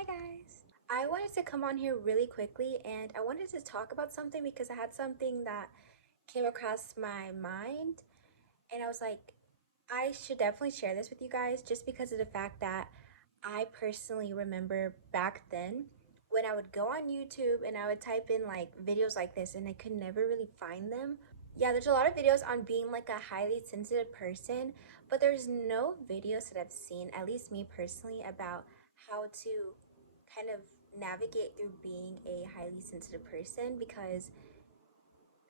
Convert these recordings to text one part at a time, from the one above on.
Hi guys! I wanted to come on here really quickly and I wanted to talk about something because I had something that came across my mind and I was like, I should definitely share this with you guys just because of the fact that I personally remember back then when I would go on YouTube and I would type in like videos like this and I could never really find them. Yeah, there's a lot of videos on being like a highly sensitive person, but there's no videos that I've seen, at least me personally, about how to kind of navigate through being a highly sensitive person because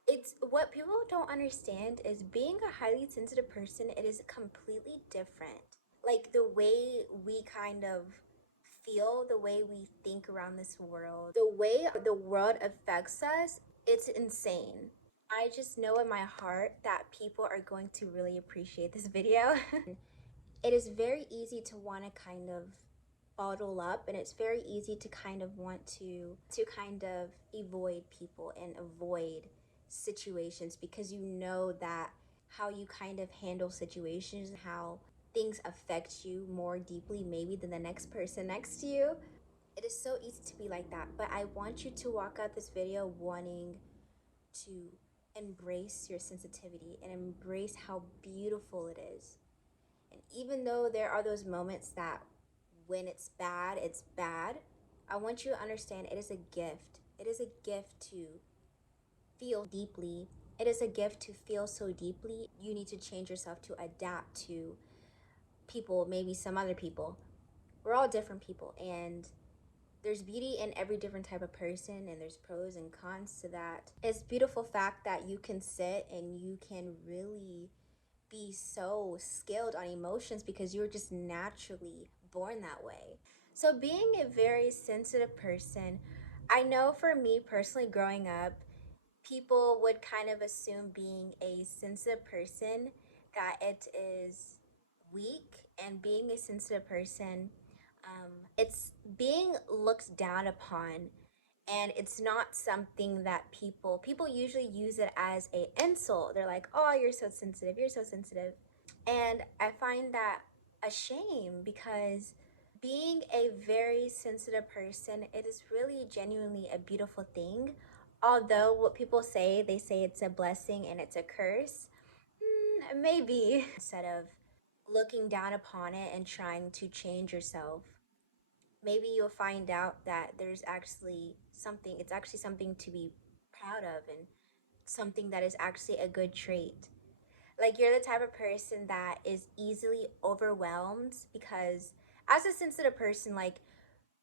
it's what people don't understand is being a highly sensitive person, it is completely different. Like the way we kind of feel, the way we think around this world, the way the world affects us, it's insane. I just know in my heart that people are going to really appreciate this video. It is very easy to want to kind of bottle up, and it's very easy to kind of want to kind of avoid people and avoid situations because you know that how you kind of handle situations, how things affect you more deeply maybe than the next person next to you. It is so easy to be like that, but I want you to walk out this video wanting to embrace your sensitivity and embrace how beautiful it is. And even though there are those moments that when it's bad, I want you to understand it is a gift. It is a gift to feel deeply. It is a gift to feel so deeply. You need to change yourself to adapt to people, maybe some other people. We're all different people, and there's beauty in every different type of person, and there's pros and cons to that. It's a beautiful fact that you can sit and you can really be so skilled on emotions because you're just naturally born that way. So, being a very sensitive person, I know for me personally growing up, people would kind of assume being a sensitive person that it is weak, and being a sensitive person, it's being looked down upon, and it's not something that people usually use it as a insult. They're like, oh, you're so sensitive, you're so sensitive. And I find that a shame because being a very sensitive person, it is really genuinely a beautiful thing. Although what people say, they say it's a blessing and it's a curse. Maybe instead of looking down upon it and trying to change yourself, maybe you'll find out that there's actually something, it's actually something to be proud of and something that is actually a good trait. Like you're the type of person that is easily overwhelmed because as a sensitive person, like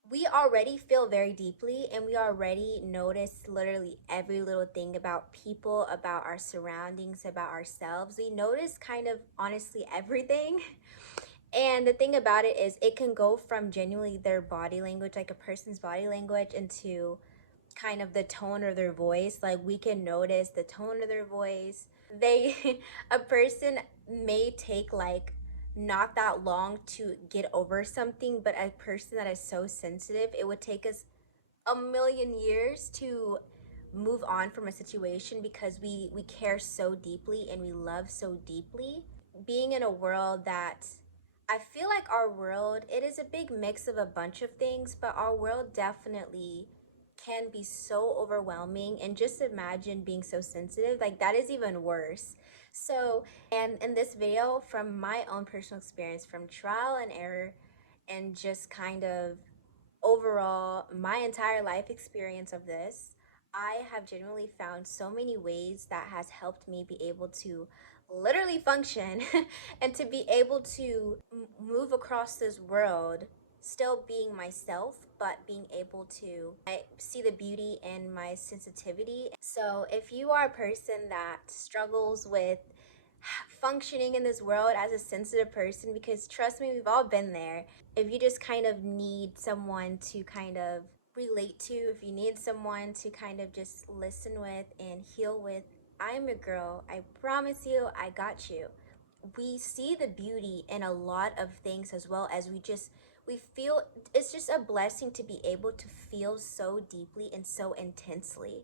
we already feel very deeply and we already notice literally every little thing about people, about our surroundings, about ourselves. We notice kind of honestly everything. And the thing about it is, it can go from genuinely their body language, like a person's body language, into kind of the tone of their voice. Like we can notice the tone of their voice. They, a person may take like not that long to get over something, but a person that is so sensitive, it would take us a million years to move on from a situation because we care so deeply and we love so deeply. Being in a world that I feel like our world, it is a big mix of a bunch of things, but our world definitely can be so overwhelming. And just imagine being so sensitive, like that is even worse. So, and in this video, from my own personal experience, from trial and error, and just kind of overall my entire life experience of this, I have genuinely found so many ways that has helped me be able to literally function and to be able to move across this world still being myself, but being able to I see the beauty in my sensitivity. So if you are a person that struggles with functioning in this world as a sensitive person, because trust me, we've all been there. If you just kind of need someone to kind of relate to, if you need someone to kind of just listen with and heal with, I'm your girl. I promise you, I got you. We see the beauty in a lot of things, as well as we feel it's just a blessing to be able to feel so deeply and so intensely.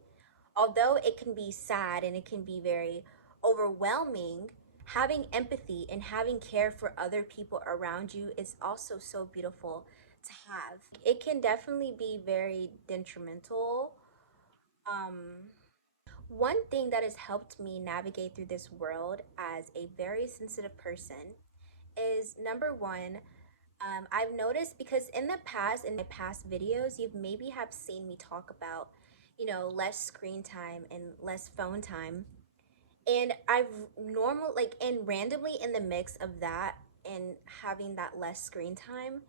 Although it can be sad and it can be very overwhelming, having empathy and having care for other people around you is also so beautiful. to have. It can definitely be very detrimental. Um, One thing that has helped me navigate through this world as a very sensitive person is number one, I've noticed because in the past, in my past videos, you've maybe have seen me talk about, less screen time and less phone time. And I've and randomly in the mix of that and having that less screen time,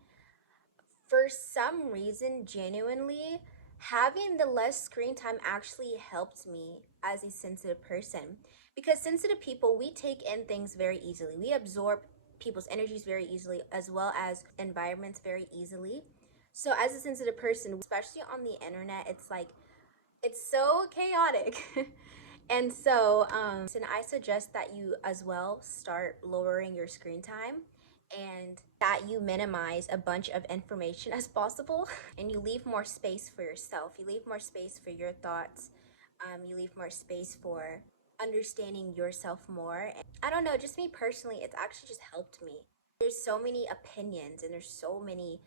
for some reason, genuinely, having the less screen time actually helped me as a sensitive person. Because sensitive people, we take in things very easily. We absorb people's energies very easily, as well as environments very easily. So, as a sensitive person, especially on the internet, it's so chaotic. And so, and I suggest that you as well start lowering your screen time and that you minimize a bunch of information as possible and you leave more space for yourself. You leave more space for your thoughts. You leave more space for understanding yourself more. And I don't know, just me personally, it's actually just helped me. There's so many opinions and there's so many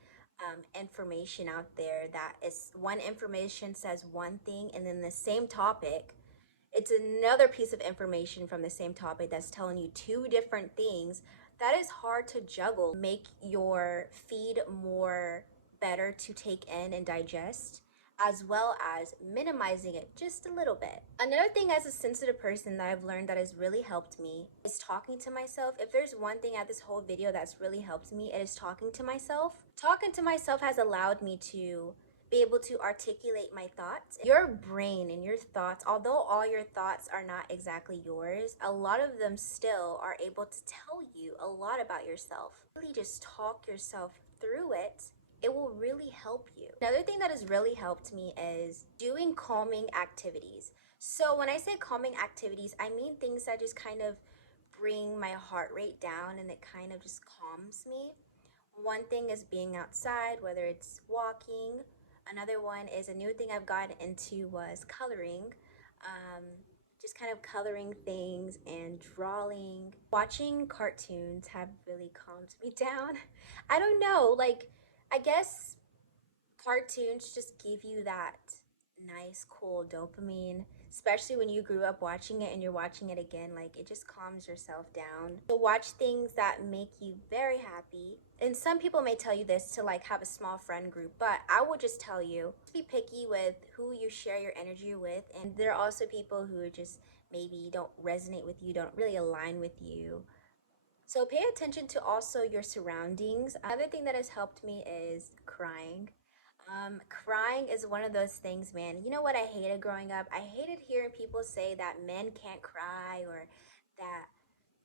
information out there that is one information says one thing and then the same topic it's another piece of information from the same topic that's telling you two different things. That is hard to juggle. Make your feed more better to take in and digest, as well as minimizing it just a little bit. Another thing as a sensitive person that I've learned that has really helped me is talking to myself. If there's one thing at this whole video that's really helped me, it is talking to myself. Talking to myself has allowed me to be able to articulate my thoughts. Your brain and your thoughts, although all your thoughts are not exactly yours, a lot of them still are able to tell you a lot about yourself. Really just talk yourself through it. It will really help you. Another thing that has really helped me is doing calming activities. So when I say calming activities, I mean things that just kind of bring my heart rate down and it kind of just calms me. One thing is being outside, whether it's walking. Another one is a new thing I've gotten into was coloring. Um, just kind of coloring things and drawing. Watching cartoons have really calmed me down. I don't know, I guess cartoons just give you that nice, cool dopamine, especially when you grew up watching it and you're watching it again. Like, it just calms yourself down. So, watch things that make you very happy. And some people may tell you this to like have a small friend group, but I will just tell you to be picky with who you share your energy with. And there are also people who just maybe don't resonate with you, don't really align with you. So pay attention to also your surroundings. Another thing that has helped me is crying. Crying is one of those things, man. You know what I hated growing up? I hated hearing people say that men can't cry or that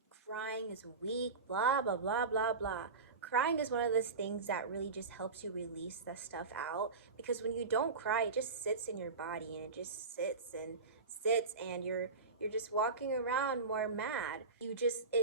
crying is weak, blah, blah, blah, blah, blah. Crying is one of those things that really just helps you release the stuff out because when you don't cry, it just sits in your body and it just sits and you're just walking around more mad. It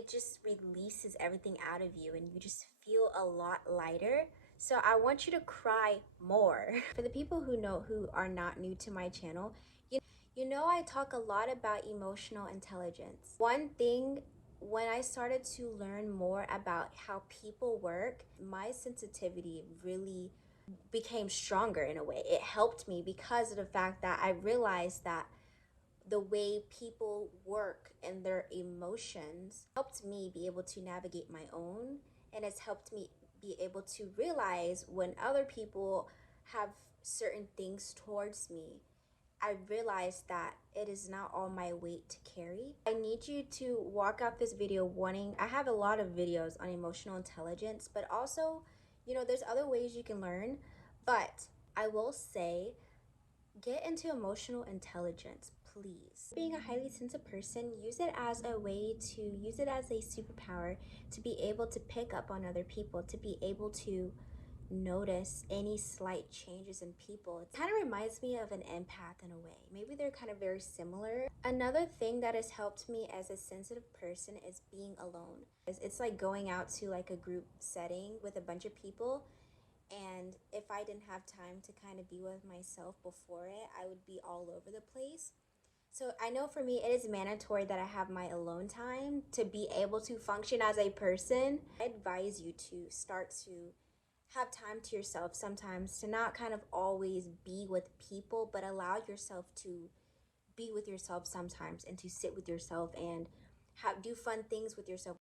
just releases everything out of you and you just feel a lot lighter. So I want you to cry more. For the people who are not new to my channel, you know I talk a lot about emotional intelligence. One thing when I started to learn more about how people work, my sensitivity really became stronger in a way. It helped me because of the fact that I realized that the way people work and their emotions helped me be able to navigate my own, and it's helped me be able to realize when other people have certain things towards me. I realized that it is not all my weight to carry. I need you to walk out this video wanting, I have a lot of videos on emotional intelligence, but also, there's other ways you can learn. But I will say, get into emotional intelligence, please. Being a highly sensitive person, use it as a way to use it as a superpower to be able to pick up on other people, to be able to notice any slight changes in people. It kind of reminds me of an empath in a way. Maybe they're kind of very similar. Another thing that has helped me as a sensitive person is being alone. It's like going out to like a group setting with a bunch of people, and if I didn't have time to kind of be with myself before it, I would be all over the place. So I know for me, it is mandatory that I have my alone time to be able to function as a person. I advise you to start to have time to yourself sometimes, to not kind of always be with people, but allow yourself to be with yourself sometimes and to sit with yourself and do fun things with yourself